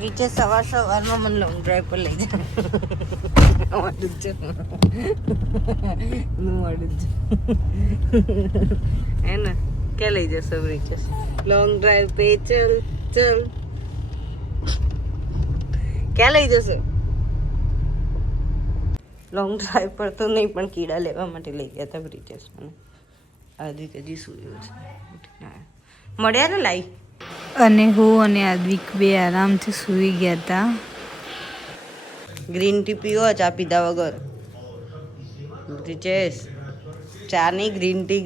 નીચે સવારમાં મને લોંગ ડ્રાઈવ પર લઈ જાય મોડું જ હે ને ક્યાં લઈ જશો નીચે લોંગ ડ્રાઈવ પે ચલ ચલ ક્યાં લઈ જશો લોંગ ડ્રાઈવ પર તો નહીં પણ કીડા લેવા માટે લઈ ગયા હતા બ્રિજેશ મને આદિક હજી સૂર્યો છે મળ્યા ને લાઈ અને હું અને આદિક બે આરામથી સૂઈ ગયા હતા. ગ્રીન ટી પીવો ચા પીધા વગર બ્રિજેશ ચા નહીં ગ્રીન ટી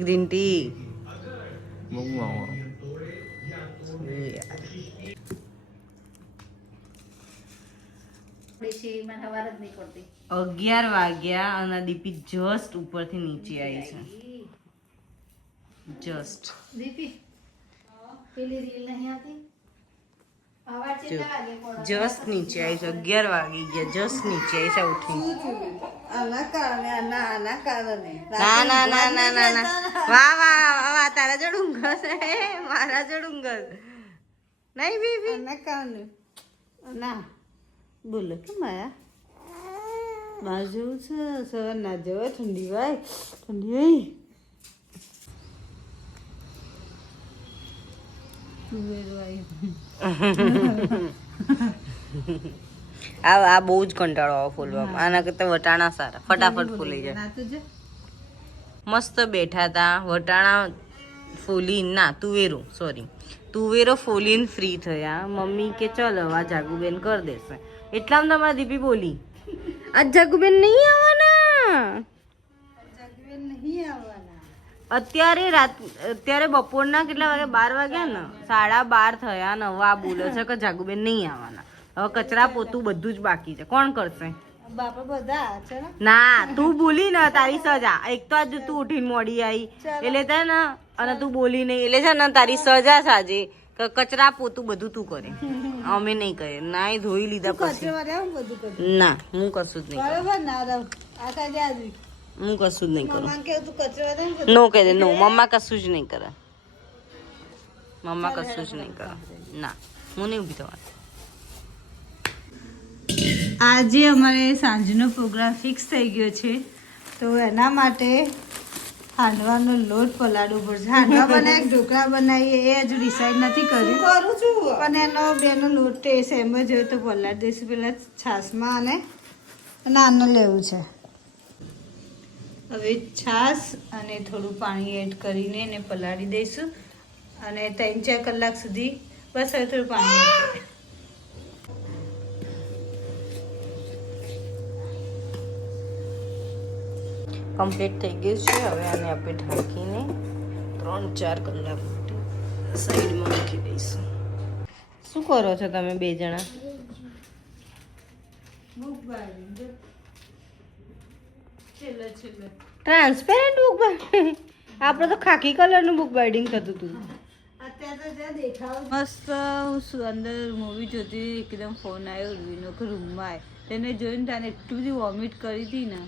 નીકળતી 11 વાગ્યા અને દીપી જસ્ટ ઉપરથી નીચે આવી છે જસ્ટ દીપી પેલી રીલ નહીં આવતી જસ્ટ નીચે આવી છે 11 વાગી ગયા જસ્ટ નીચે આવી છે ઉઠી ના વાહ વાહ તારા જોડ ઊંઘ છે મારા જોડ ઊંઘ નહીં બેબી ના બોલો કેમ આયા બહાર જવું છે સવાર ના જવાય ઠંડી ભાઈ ઠંડી આ બહુ જ કંટાળો આવે ફૂલવામાં આના કરતા વટાણા સારા ફટાફટ ફૂલી જાય મસ્ત બેઠા હતા વટાણા ફૂલી ના તુવેરો ફૂલીને ફ્રી થયા મમ્મી કે ચલ હવે જાગુબેન કરી દેશે એટલામાં તમારી દીપી બોલી આજ જાગુબેન નહીં આવવાના અત્યારે બપોરના કેટલા વાગે 12 વાગ્યા ને 12:30 થયા ને હવે આ બોલે છે કે જાગુબેન નહીં આવવાના હવે કચરા પોતું બધું જ બાકી છે કોણ કરશે બાપા બધા છે ને ના તું બોલી ને તારી સજા એક તો આજ તું ઉઠીને મોડી આવી એટલે છે ને અને તું બોલી નહીં એટલે છે ને તારી સજા સાજે કચરા પોતું બધું તું કરે અમે નહીં કરે ના ધોઈ લીધા પછી ના હું કશું જ નહીં હું કશું જ નહીં કરું નો કહે દે નો મમ્મા કશું જ નહીં કરે મમ્મા કશું જ નહીં કરે ના હું નહીં ઊભી થવાની આજે અમારે સાંજનો પ્રોગ્રામ ફિક્સ થઈ ગયો છે તો એના માટે હાંડવાનો લોટ પલાળવો પડશે હાંડવા બનાવી ઢોકળા બનાવીએ એ હજુ ડિસાઈડ નથી કર્યું કરું છું પણ એનો બેનો લોટ સેમ જ હોય તો પલાળી દઈશું પેલા છાશમાં અને નાનો લેવું છે હવે છાશ અને થોડું પાણી એડ કરીને એને પલાળી દઈશું અને 3-4 કલાક સુધી બસ હવે થોડું પાણી એડ કરીએ કમ્પ્લીટ થઈ ગયું છે હવે આને આપણે ઢાંકીને 3-4 કલાક માટે સાઈડમાં મૂકી દઈશું શું કરો છો તમે બે જણા ટ્રાન્સપેરન્ટ બુક આપણે તો ખાકી કલરનું બુક બાઇડિંગ થતું હતું મસ્ત હું અંદર મૂવી જોતી એકદમ ફોન આવ્યો રૂહીનો કે રૂમમાં આવે તેને જોઈને તને એટલી બધી વોમિટ કરી હતી ને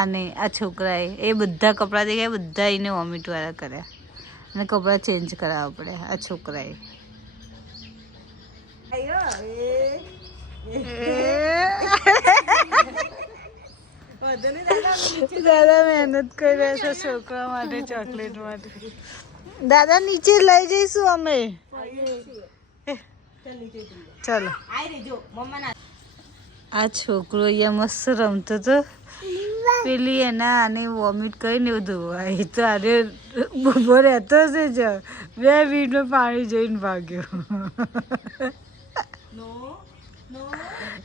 આને આ છોકરાએ એ બધા કપડાં દેખાય બધા એને વોમિટ વાળા કર્યા અને કપડાં ચેન્જ કરાવવા પડે આ છોકરાએ દાદા મહેનત કરી રહ્યા છે છોકરા માટે ચોકલેટ માટે દાદા નીચે લઈ જઈશું અમે ચલો આ છોકરો અહીંયા મસ્ત રમતો હતો પેલી એના આને વોમિટ કરીને એવું ધોવાય તો આને ઉભો રહેતો છે જ 2 મિનિટમાં પાણી જોઈને ભાગ્યો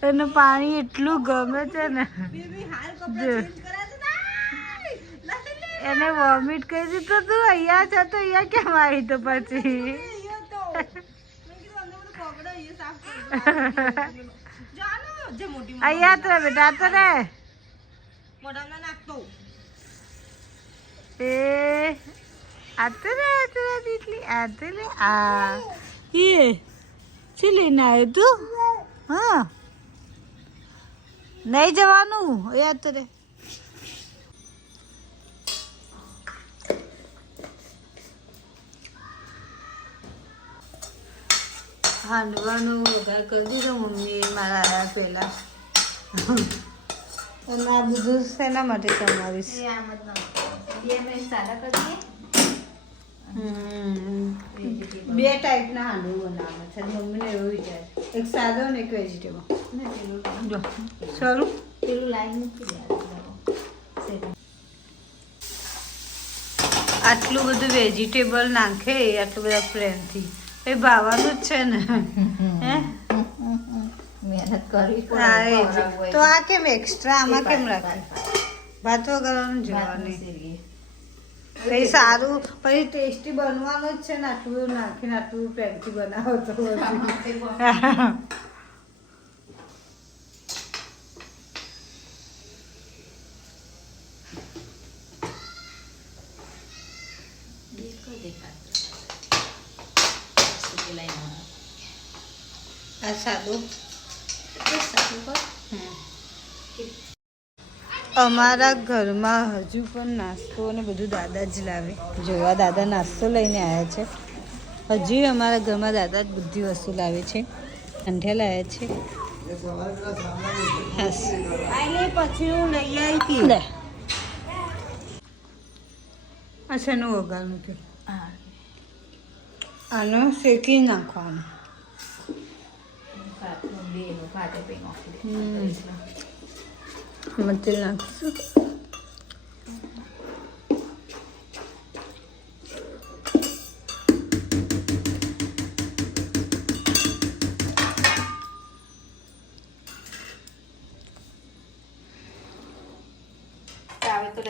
એને પાણી એટલું ગમે છે ને એને વોમિટ કરી દીધું તું અહીંયા છે તો અહીંયા કેમ આવી તો પછી અહીંયા તો બેટા તો રે એ આતો દીકલી આતો લે આ એ છે લઈને આવ્યો તું હા નહીં જવાનું યાદ તો રે હાંડવાનો વઘાર કરી દીધો મમ્મીએ મારા આવ્યા પહેલાં. અને આ બધું શેના માટે કમાવીશ? બે ટાઈપના હાંડવો બનાવવાના છે મમ્મીને એવો વિચાર, એક સાદો અને એક વેજીટેબલ. જો સારું પેલું લાઈન મૂકી દે. આટલું બધું વેજીટેબલ નાખે આટલું બધા પ્રેમથી એ ભાવવાનું જ છે ને. હે મહેનત કરવી હા એ જ. પડે. તો આ કેમ એક્સ્ટ્રા આમાં કેમ રાખે? ભાત વગરનું જોવાની કઈ સારું પછી ટેસ્ટી બનવાનું જ છે ને. આટલું બધું નાખીને આટલું પ્રેમથી બનાવો તો આ સાદું. અમારા ઘરમાં હજુ પણ નાસ્તો અને બધું દાદા જ લાવે. જોવા દાદા નાસ્તો લઈને આવ્યા છે. હજી અમારા ઘરમાં દાદા જ બધી વસ્તુ લાવે છે. અંઠે લાવ્યા છે. પછી હું લઈ આવી હતી. લે આ શેનું વઘાર મૂક્યું? આનો શેકી નાખવાનો. તેલ નાખીશું.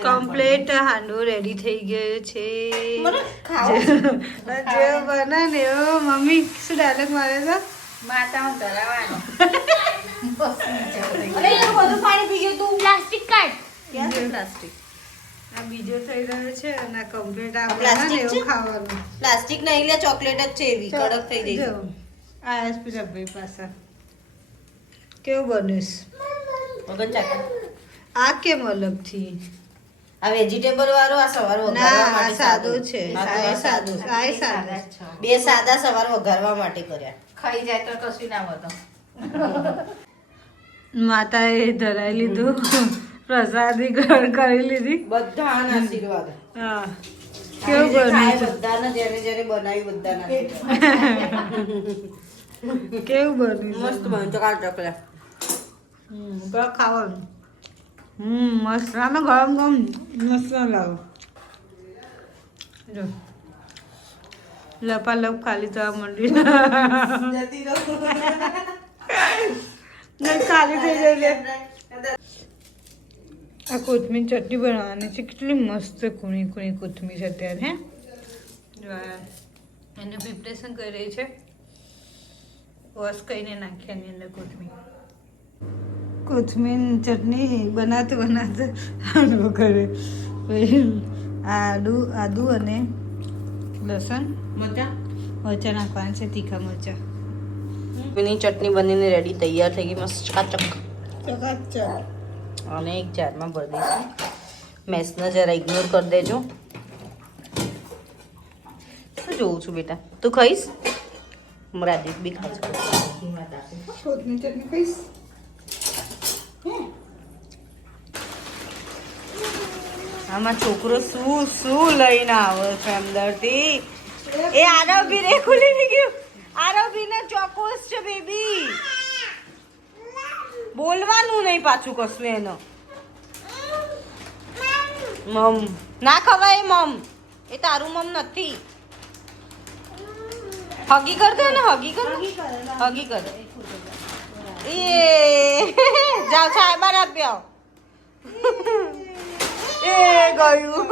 કમ્પ્લીટ હાંડવો રેડી થઈ ગયો છે. જે બને ને એવો મમ્મી શું ડાયલોગ મારે છે? માતા ધરાવાનો. બધું પાણી પી ગયું તું. પ્લાસ્ટિક કાઢ. ક્યાં પ્લાસ્ટિક? આ બીજો થઈ રહ્યો છે અને કમ્પ્લીટ આ પ્લાસ્ટિક બને ને એવું છે? ખાવાનું. પ્લાસ્ટિક નહીં લે, ચોકલેટ જ છે એવી કડક થઈ જઈ. જો આ એસપી ભાઈ પાસે કેવું બન્યું? વગર ચાકર. આ કેમ અલગથી? આ વેજીટેબલ વાળો, આ સવાર ના વઘારવા આ માટે સાદો છે. હા, તો આ આ સાદો સાદો. આ સાદો. બે સાદા સવાર વઘારવા માટે કર્યા. ખાઈ જાય તો કશું ના વધો. માતાએ ધરાઈ લીધું, પ્રસાદી ગ્રહણ કરી લીધી. બધાના આશીર્વાદ. હા કેવું કેવું બન્યું છે? બધાને જેને જેને બનાવી બધાના આશીર્વાદ. કેવું બન્યું છે? મસ્ત બન્યું ચકા ચકલા. બરાબર ખાવાનું. મસ્ત. આનો ગરમ ગરમ મસ્ત લાવો. જો લપાલપ ખાલી થવા માંડી. જતી રહો. ખાલી થઈ જાય. આ કોથમીર ચટણી બનાવવાની છે. કેટલી મસ્ત કૂણી કૂણી કોથમીર છે અત્યારે. હે જો આ એનું પ્રિપરેશન કરી રહી છે. વોશ કરીને નાખી એની અંદર કોથમીર. કોથમીર ચટણી બનાવતે હાંડવો કરે. આદુ અને લસણ મરચાં નાખવાના છે. તીખા મરચાં. એની ચટણી બનીને રેડી તૈયાર થઈ ગઈ મસ્ત ચકાચક. ચકાચક. અને એક જારમાં ભરી દઈશું. મેસને જરા ઇગ્નોર કરી દેજો. શું જોઉં છું બેટા? તું ખાઈશ? રાજીવ બી ખાશે. કોથમીર ચટણી ખાઈશ? આમાં છોકરો શું શું લઈને આવે છે અંદરથી? એ આરબી રે ખુલી નહીં ગયું. આરબીને ચોકોસ છે બેબી. બોલવાનું નહીં પાછું કશું એનો. મમ ના ખવાય મમ. એ તારું મમ નથી. હગી કર દે ને, હગી કર દે. હગી કર દે. એ જાઓ સાહેબ આપ્યો. એ ગયું.